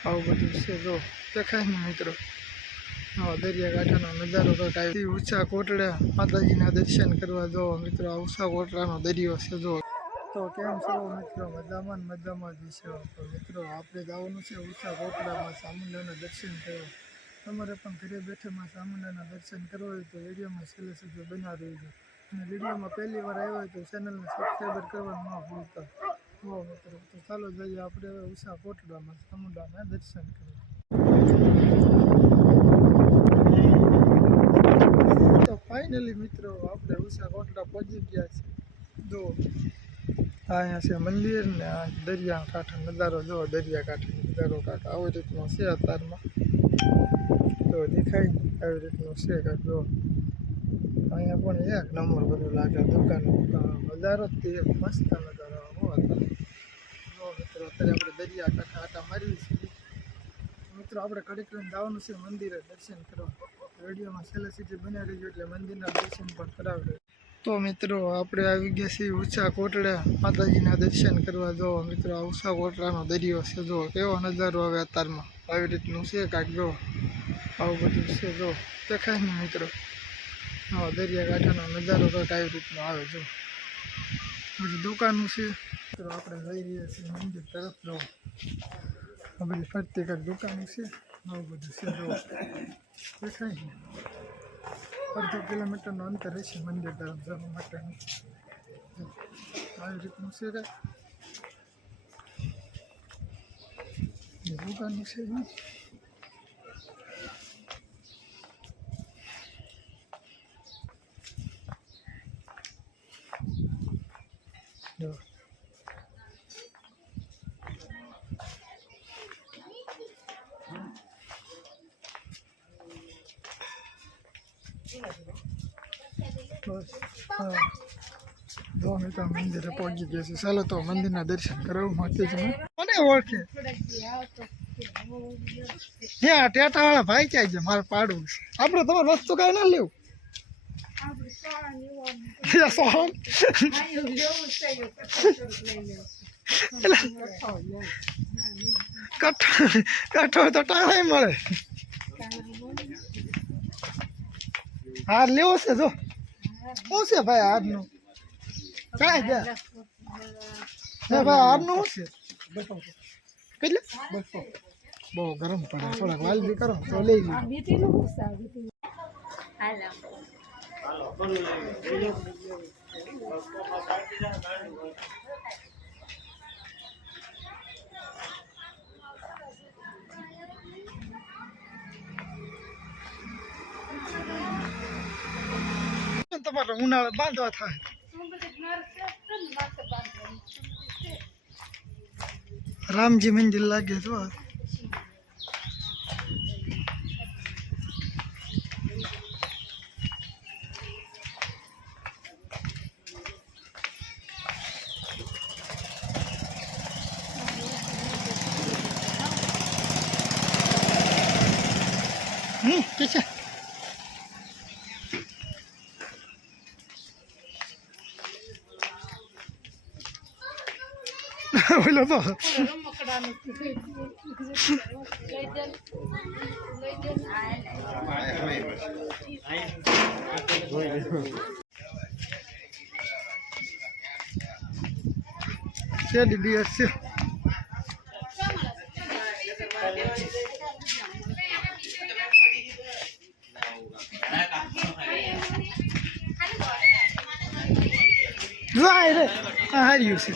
આવું બધું છે જો દેખાય ને મિત્રો હા દરિયાકાંઠાનો નજારો કંઈક આવી ઊંચા કોટડા માતાજીના દર્શન કરવા જો મિત્રો આ ઊંચા કોટડાનો દરિયો છે જો તો કેમ છો મિત્રો મજામાં જ છે તો મિત્રો આપણે જવાનું છે ઊંચા કોટડામાં ચામુંડાના દર્શન કરવા તમારે પણ ઘરે બેઠામાં ચામુંડાના દર્શન કરવા હોય તો વિડીયોમાં છેલ્લે સુધી બના રહેજો અને વિડીયોમાં પહેલી વાર આવ્યો હોય તો ચેનલને સબસ્ક્રાઈબર કરવાનું ન ભૂલતા હો મિત્રો તો ચાલો જઈએ આપણે હવે ઊંચા કોટડામાં ચામુંડાના દર્શન કરવા તો ફાઇનલી મિત્રો આપણે ઊંચા કોટડા પહોંચી ગયા છે જો અહીંયા છે મંદિર ને આ દરિયાકાંઠા નજારો જો દરિયાકાંઠે નજારો કાંઠ આવી રીતનો છે અત્યારમાં તો દેખાય ને આવી રીતનું છે કાંઈક જો અહીંયા પણ એક નંબર બધું લાગે દુકાનો નજારો જ તે મસ્ત નજારો હતો જો મિત્રો અત્યારે આપણે દરિયાકાંઠા આટા મારીએ છીએ મિત્રો આપણે કડીક લઈને જવાનું છે મંદિરે દર્શન કરવા વિડીયોમાં છેલ્લે સુધી બન્યા રહીજો એટલે મંદિરના દર્શન પણ કરાવજો તો મિત્રો આપણે આવી ગયા છીએ ઊંચા કોટડા માતાજીના દર્શન કરવા જો મિત્રો આ ઊંચા કોટડાનો દરિયો છે જો કેવો નજારો આવે અત્યારમાં આવી રીતનું છે કાંઈક જો આવું બધું છે જો દેખાય ને મિત્રો હા દરિયાકાંઠાનો નજારો કંઈક આવી રીતનો આવે જો બધી દુકાનો છે મિત્રો આપણે જઈ રહ્યા છીએ મંદિર તરફ જો બધી ફરતી કંઈક દુકાનો છે આવું બધું છે જો દેખાય ને અડધો કિલોમીટરનું અંતર રહેશે મંદિર તરફ જવા માટેનું આવી રીતનું છે કાંઈ દુકાનો છે જો બસ હા દો મિત્રો મંદિરે પહોંચી ગયા છે ચાલો તો મંદિરના દર્શન કરાવું માતાજીને મને ઓળખે ત્યાં ટેટાવાળા ભાઈ ક્યાં છે મારે પાડવું છે આપણે તમારે વસ્તુ કાંઈ ના લેવું કઠો તો ટાણા મળે હાર લેવો છે જો શું છે ભાઈ હારનું કાંઈ છે ભાઈ હારનું શું છે કેટલે બહુ ગરમ પડે થોડાક વાલબી કરો તો લઈ લો તમારે ઉનાળે બાંધવા થાય રામજી મંદિર લાગે જો પીછે બોલો તો છે દીદી છે હાર્યું છે